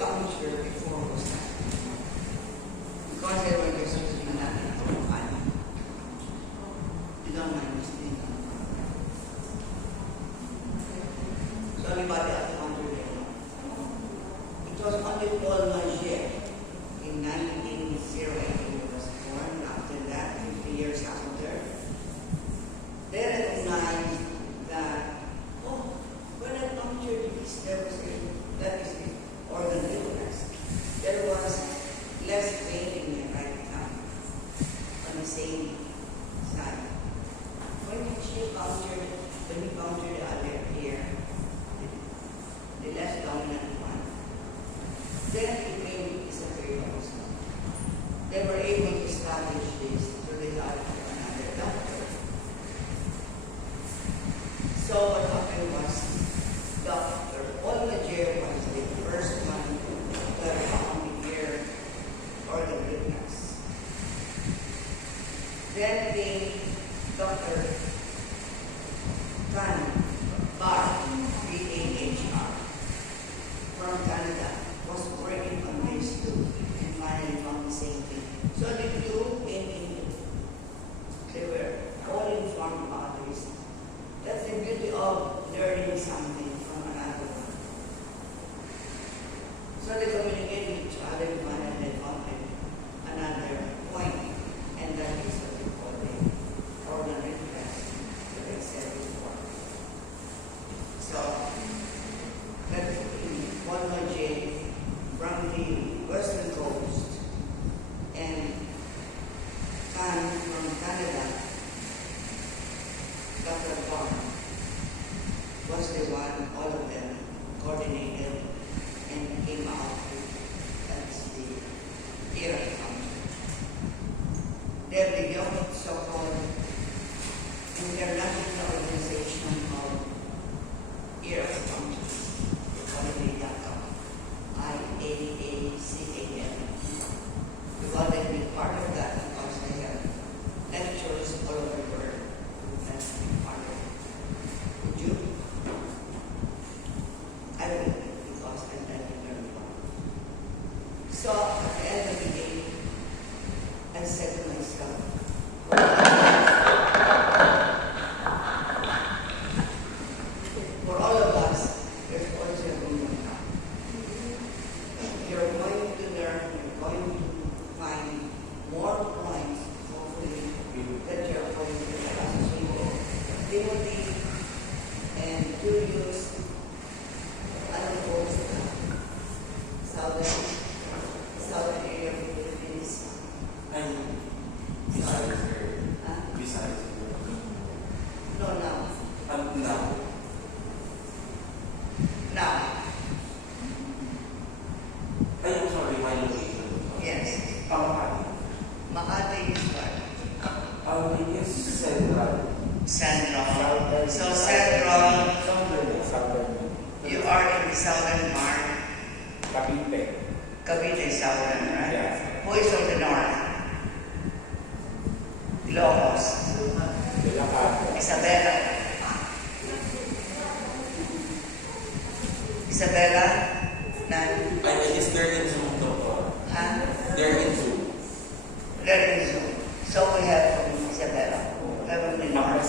acupuncture before was that. Because they were just using that for fun. You don't mind this thing. So anybody acupuncture they know. It was only Paul Magie in 1908 he was born. After that, 50 years after, they recognized that, oh, when I punctured this, there was that is the organ weakness. There was less pain in my right thumb on the same side. When he punctured the other ear, the less dominant one, then the pain disappeared also. They were able to establish this, so they got another doctor. So what happened was, Dr. Olmajer was the first one that found the ear organ weakness. Then came Dr. Tan Bar, B-A-H-R, from Canada, was working on this too, and finally found the same thing. So the two came in, they were all informed about this. That's the beauty of learning something from another one. So they communicate with each other and finally found another point, and that is what we call the organ weakness that I said before. So that's one Magie from the western coast and Tan from Canada. Dr. Barr was the one, all of them coordinated and came out with that's the ear acupuncture. They have the young so-called international organization called ear acupuncture. They call it IAACAM. IAACAM. We want them to be part of that because they have lectures all over the world. That's a big part of it. Would you? I would, because I'm very learn from. So at the end of the day, I said to myself, for all of us, there's always a room of God. You're going to learn, you're going to find more points, hopefully, that you're going to discuss with Timothy and Julius, and of course, southern area of the Philippines. And besides, No, now. now. Now, Ay, I'm sorry, my location. yes. Makati. Makati is what? It is central. Central. So central, you are in the southern part. Cavite. Cavite is southern, right? Yes. Who is from the north? Ilocos. Isabela. Isabela? Nan? I guess they're in Zoom, Doctor. Huh? They're in Zoom. There is Zoom. So we have from Isabela. We have from the north.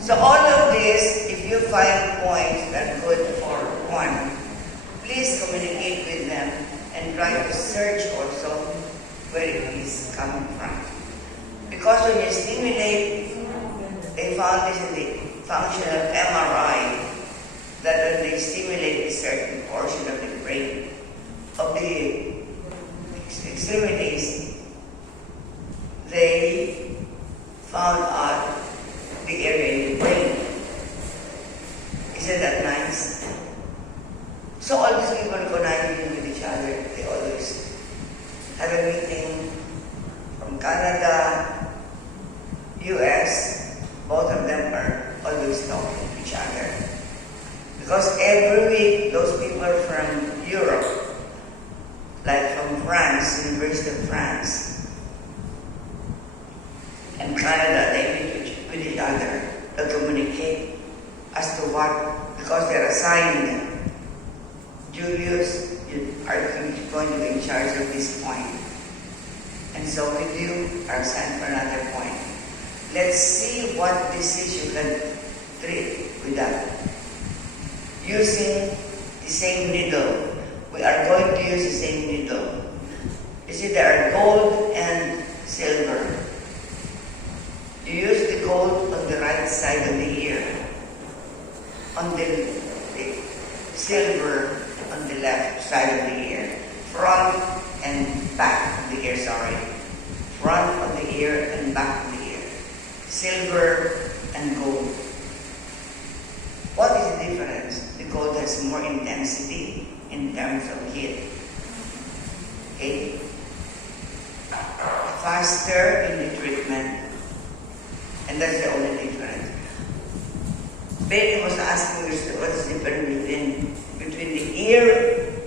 So all of this, if you find points that are good for one, please communicate with them and try to search also where it is coming from. Because when you stimulate, they found this in the function of MRI, that when they stimulate a certain portion of the brain, of the extremities, they found out the area in the brain. Isn't that nice? So all these people conniving with each other, they always have a meeting from Canada, US, both of them are always talking to each other. Because every week, those people from Europe, like from France, University of France, and Canada, they meet with each other to communicate as to what, because they're assigned Julius, you are going to be in charge of this point. And so with you, are assigned for another point. Let's see what disease you can treat with that. Using the same needle. We are going to use the same needle. You see, there are gold and silver. You use the gold on the right side of the ear. On the silver on the left side of the ear. Front and back of the ear, sorry. Front of the ear and back of the ear. Silver and gold. What is the difference? The gold has more intensity in terms of heat. Okay? Faster in the treatment. And that's the only difference. Betty was asking us what is the difference between the ear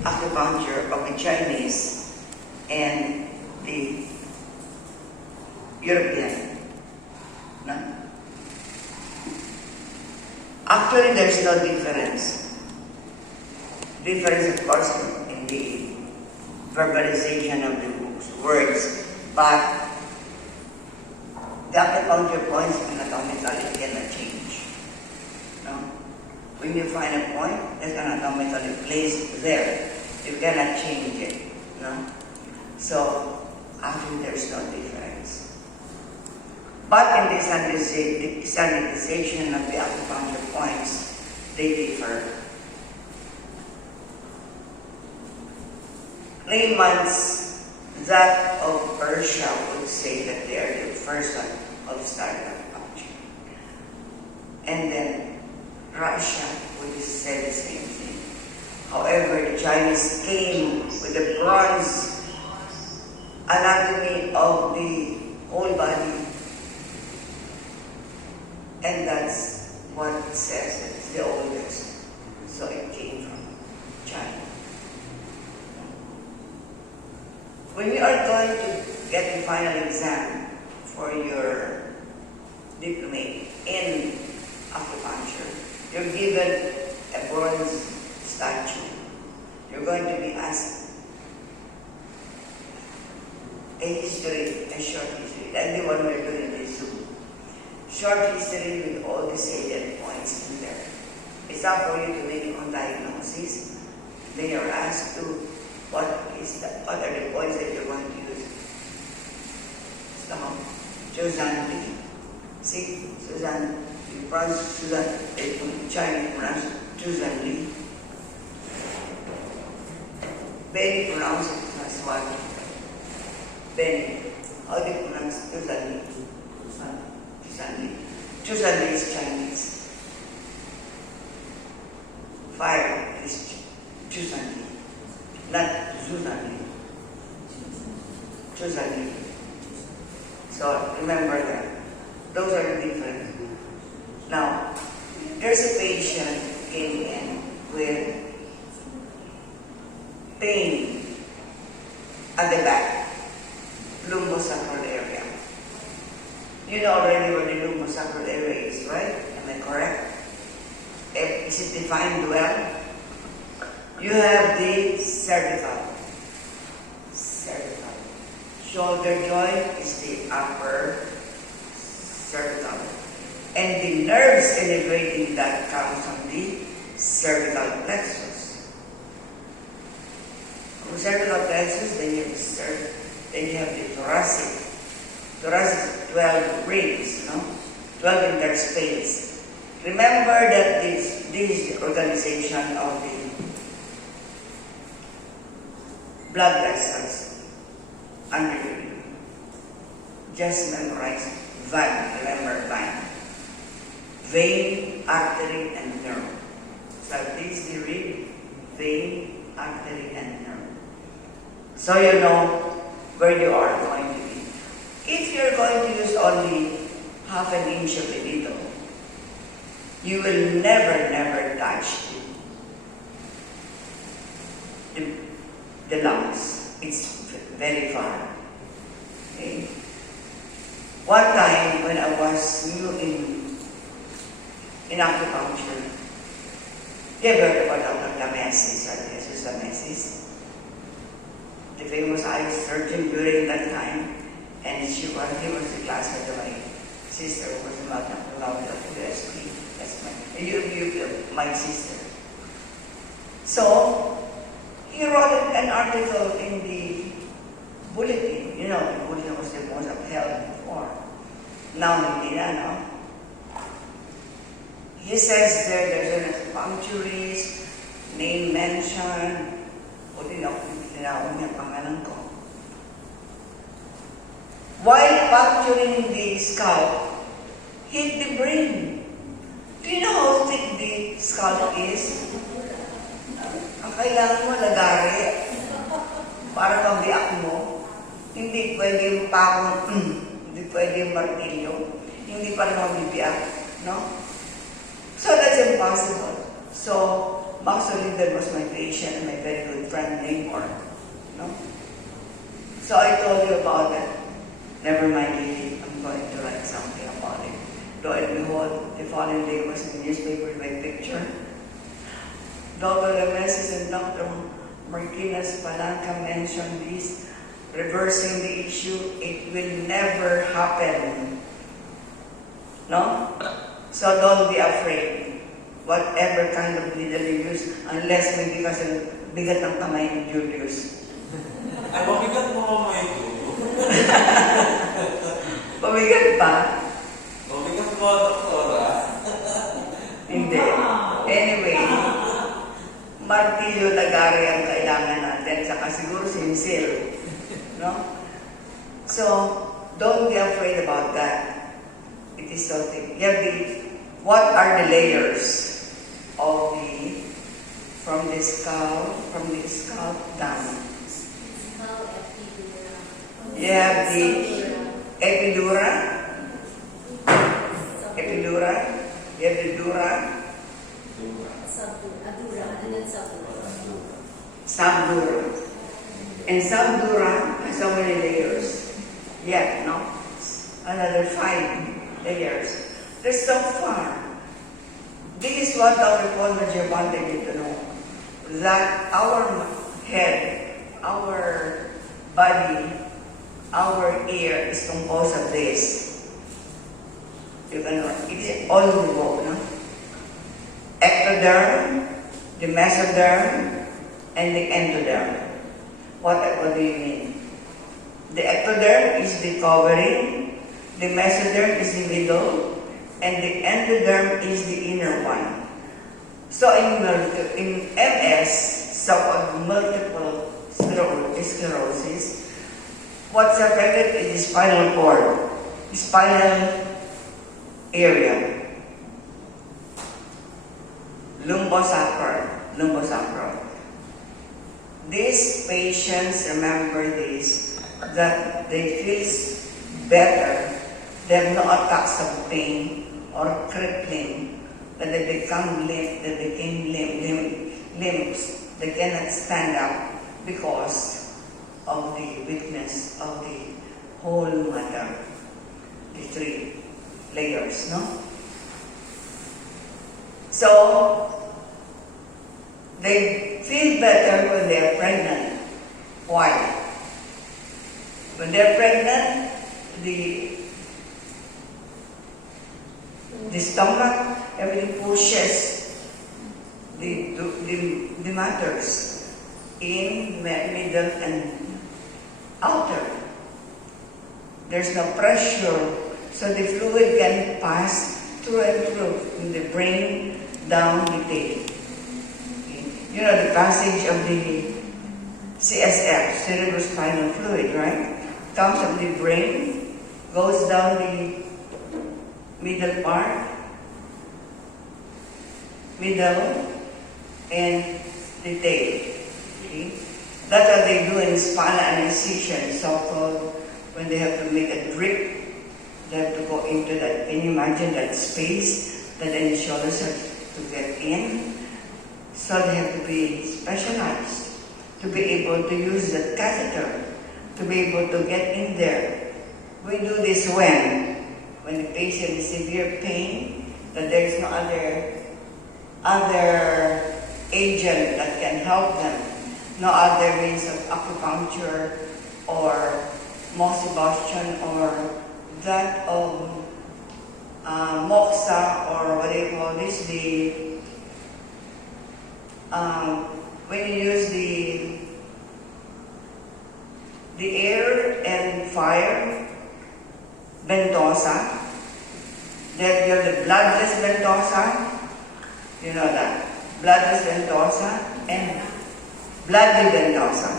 acupuncture of the Chinese and the European. No? Actually, there's no difference. Difference, of course, in the verbalization of the words, but the acupuncture points anatomically cannot change. No? When you find a point that's anatomically placed there, you cannot change it. No? So, actually, there's no difference. But in the sanitization of the acupuncture points, they differ. Layman's that of Persia would say that they are the first one of starting acupuncture. And then Russia would say the same thing. However, the Chinese came with the bronze anatomy of the whole body. And that's what it says, it's the oldest. So it came from China. When you are going to get the final exam for your diplomate in acupuncture, you're given a bronze statue. You're going to be asked a history, a short history. That's the one we're doing in this Zoom. Short history with all the salient points in there. It's up for you to make your own diagnosis. Then you're asked to what are the points that you're going to use. So, Suzanne Lee. See, Suzanne, you pronounce Suzanne, in Chinese pronounce Suzanne Lee. Benny pronounce it as well. Benny, how do you pronounce Suzanne Lee? Suzanne Lee. Suzanne Lee is Chinese. Fire is Suzanne Lee. Not Suzanne Lee. Suzanne Lee. So remember that. Those are the different. Now, there's a patient came in with pain at the back, lumbosacral area. You know already where the lumbosacral area is, right? Am I correct? Is it defined well? You have the cervical. Shoulder joint is the upper cervical. And the nerves innervating that comes from the cervical plexus. From cervical plexus, then you have the thoracic. Thoracic 12 rings, no? 12 interspades. Remember that this is the organization of the blood vessels under you. Just memorize vein. Remember vein. Vein, artery, and nerve. So this is the ring, vein, artery, and nerve. So you know where you are going to be. If you're going to use only half an inch of the needle, you will never touch the lungs. It's very far. Okay? One time when I was new in acupuncture, you ever heard about Lamesis, right? Jesus Lamesis, the famous eye surgeon during that time, and he was the classmate of my sister, who was the mother of the USP. That's my sister. So, he wrote an article in the bulletin. You know, the bulletin was the most upheld before. Now, hindi na, no? He says there's an acupuncturist, name mentioned, o tinawag niya pangalan ko. While puncturing the scalp, hit the brain. Do you know how thick the scalp is? Ang kailangan mo, lagari, para mabiyak mo. Hindi pwede pakong, hindi pwede martilyo, hindi para mabibiyak, no? So that's impossible. So, Max Oliver was my patient and my very good friend, neighbor, no? So I told you about it. Never mind, I'm going to write something about it. Lo and behold, the following day was in the newspaper with my picture. Dr. Lamesis and Dr. Martinez Palanca mentioned this, reversing the issue. It will never happen. No? So don't be afraid. Whatever kind of needle you use, unless maybe kasi bigat ng kamay ni Julius. Ay, mabigat mo kamay ko. Pabigat pa? Mabigat mo, doktora. Hindi. Anyway, martilyo lagari ang kailangan natin, saka siguro sinsil. No? So, don't be afraid about that. It is so thick. You have what are the layers of from the scalp down? You have the epidura, you have the dura, subdura. And subdura has so many layers. Yeah, no? Another 5 layers. There's so far. This is what Dr. Paul Major wanted you to know. That our head, our body, our ear is composed of this. You can know, it is all in the book, no? Ectoderm, the mesoderm, and the endoderm. What do you mean? The ectoderm is the covering, the mesoderm is the middle, and the endoderm is the inner one. So in MS, so-called multiple sclerosis, what's affected is the spinal cord, the spinal area, lumbosacral. These patients remember this, that they feel better, they have no attacks of pain or crippling, that they became limbs, they cannot stand up because of the weakness of the whole matter, the 3 layers, no? So, they feel better when they are pregnant. Why? When they're pregnant, the stomach, everything pushes the matters in middle and outer. There's no pressure, so the fluid can pass through and through from the brain down the tail. You know the passage of the CSF, cerebrospinal fluid, right? Comes from the brain, goes down the middle part, and the tail. Okay? That's what they do in spinal anesthesia, so-called when they have to make a drip, they have to go into that. Can you imagine that space that anesthesiologists have to get in? So they have to be specialized to be able to use the catheter, to be able to get in there. We do this when the patient is severe pain, that there is no other agent that can help them. No other means of acupuncture or moxibustion or that of moxa or what do you call this, when you use the air and fire, ventosa, that you're the bloodless ventosa, you know that, bloodless ventosa and bloody ventosa.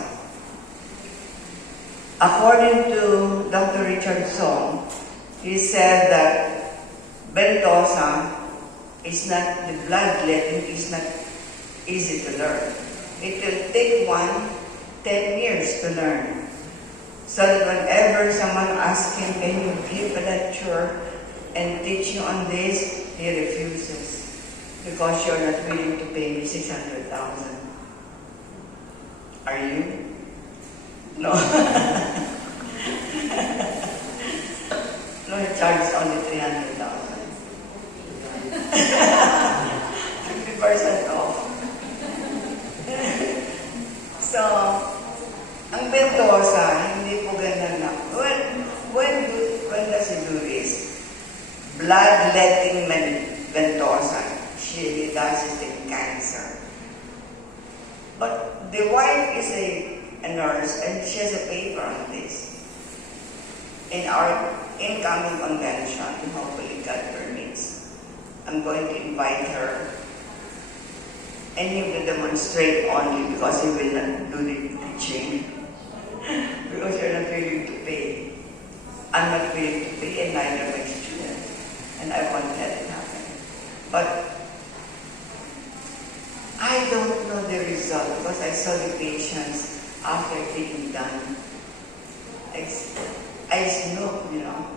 According to Dr. Richard Song, he said that ventosa is not, the bloodletting is not easy to learn. It will take 10 years to learn. So that whenever someone asks him, can you give a lecture and teach you on this, he refuses. Because you're not willing to pay me 600,000. Are you? No. No, he charges only 300,000. 50% off. So, ang ventosa, hindi po ganda na. When does he do this? Bloodletting ventosa. She does it in cancer. But the wife is a nurse and she has a paper on this. In our incoming convention, hopefully God permits, I'm going to invite her and he will demonstrate only because he will not do the teaching. Because you're not willing to pay. I'm not willing to pay and neither my student. And I won't let it happen. But I don't know the result because I saw the patients after being done. I snoop, you know.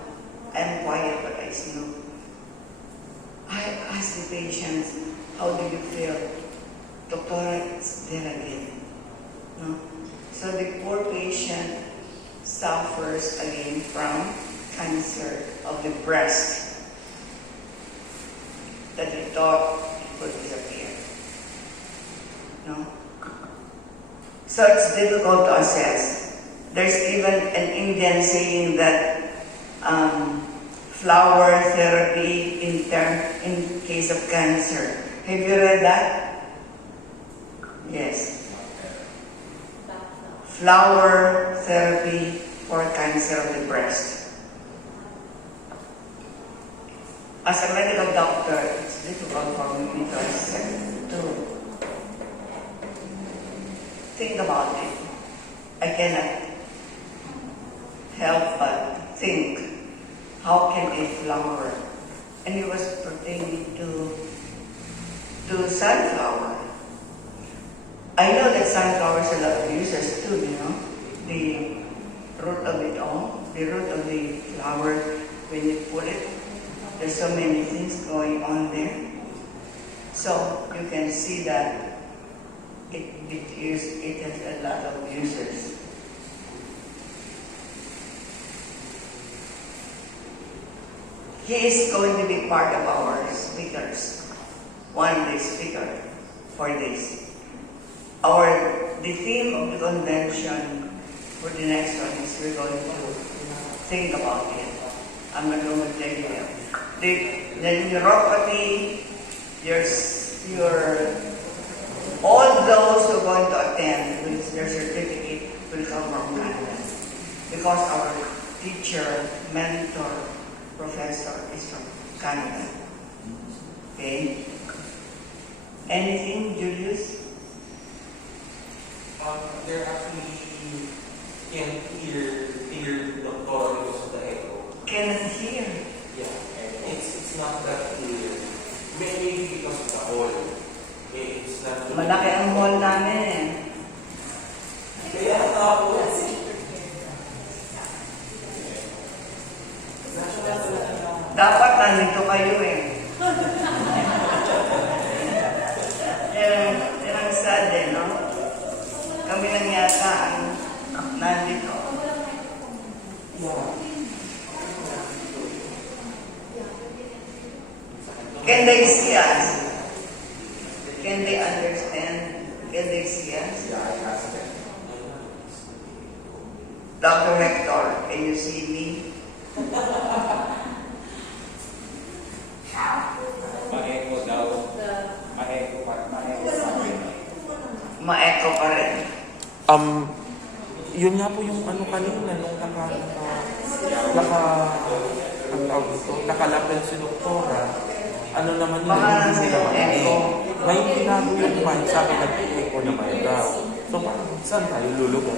I'm quiet, but I snoop. I ask the patients, how do you feel? Doctor, it's there again. No? So the poor patient suffers again from cancer of the breast that they thought would disappear. No? So it's difficult to assess. There's even an Indian saying that flower therapy in case of cancer. Have you read that? Yes. Flower therapy for cancer of the breast. As a medical doctor, it's difficult for me to accept, to think about it. I cannot help but think, how can a flower, and it was pertaining to sunflower. I know that sunflower has a lot of uses too, you know. The root of it all, the root of the flower, when you pull it, there's so many things going on there. So you can see that it has a lot of uses. He is going to be part of our speakers, one day speaker for this. The theme of the convention for the next one is we're going to think about it. I'm not going to tell you. The neuropathy, all those who are going to attend, their certificate will come from Canada. Because our teacher, mentor, professor is from Canada. Okay? Anything, Julius? They're actually can't hear the call because of the echo. Cannot hear. Yeah, it's not that clear. Maybe because of the hall. It's not. Malaki ang hall namin eh. Kaya ako. Dapat nandito kayo eh. Yan ang sad eh, no? Kami lang yata ang nandito. Can they see us? Can they understand? Dr. Hector, can you see me? Ma-echo daw. Ma-echo pa rin. Ma-echo pa rin. Yun nga po yung ano kanina, nung ang tawag dito, nakalapel si doktora, ano naman yun, Baka hindi naman echo. Ngayon tinago yung mic, sabi nag-echo naman daw. So parang saan tayo lulugan?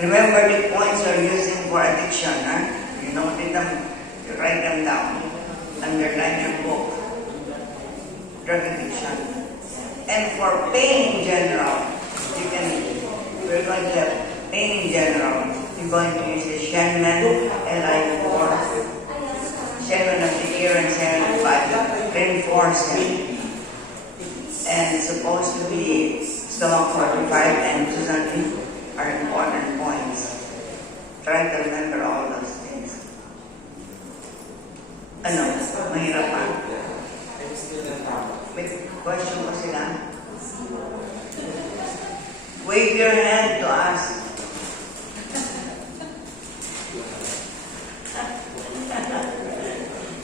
Remember the points you're using for addiction, huh? You noted them, you write them down. Underline your book. Drug addiction. And for pain in general, we're going to have pain in general. You're going to use the Shenman LI4. Shenman of the ear and Shenman of the body. Reinforcement. And supposed to be stomach 45 and Susan are important points. Try to remember all those things. Ano? Mahirap pa? May question pa sila? Wave your hand to ask.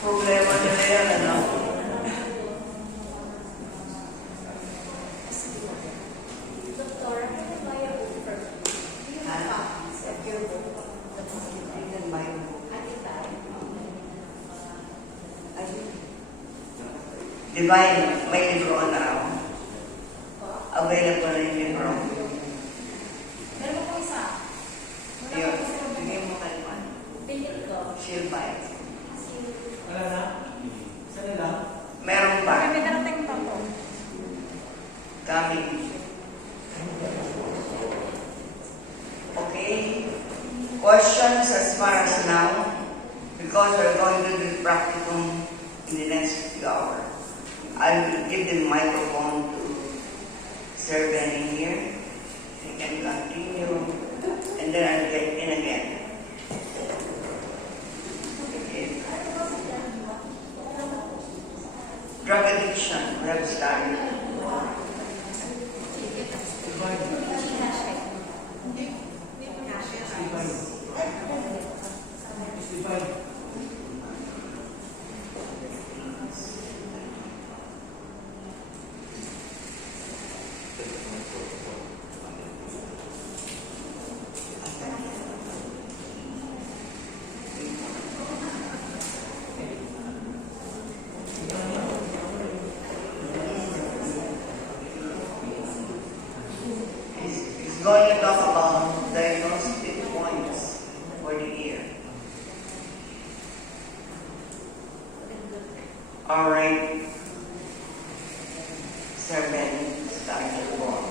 Problema nila yan, ano? Divine, may libro na ako. Available na yung libro. Meron ko isa. Yun, bigay mo kalman. Bilhin ko. Shield bite. Wala na? Saan lang? Meron pa. May darating pa po. Coming. Okay. Questions as far as now? Because we're going to do practicum in the next few hours. I will give the microphone to Sir Benny here. He can continue. And then I'll get in again. Okay. Drug addiction. We have started. He's going to talk about diagnostic points for the ear. All right. Sir Ben, start your walk.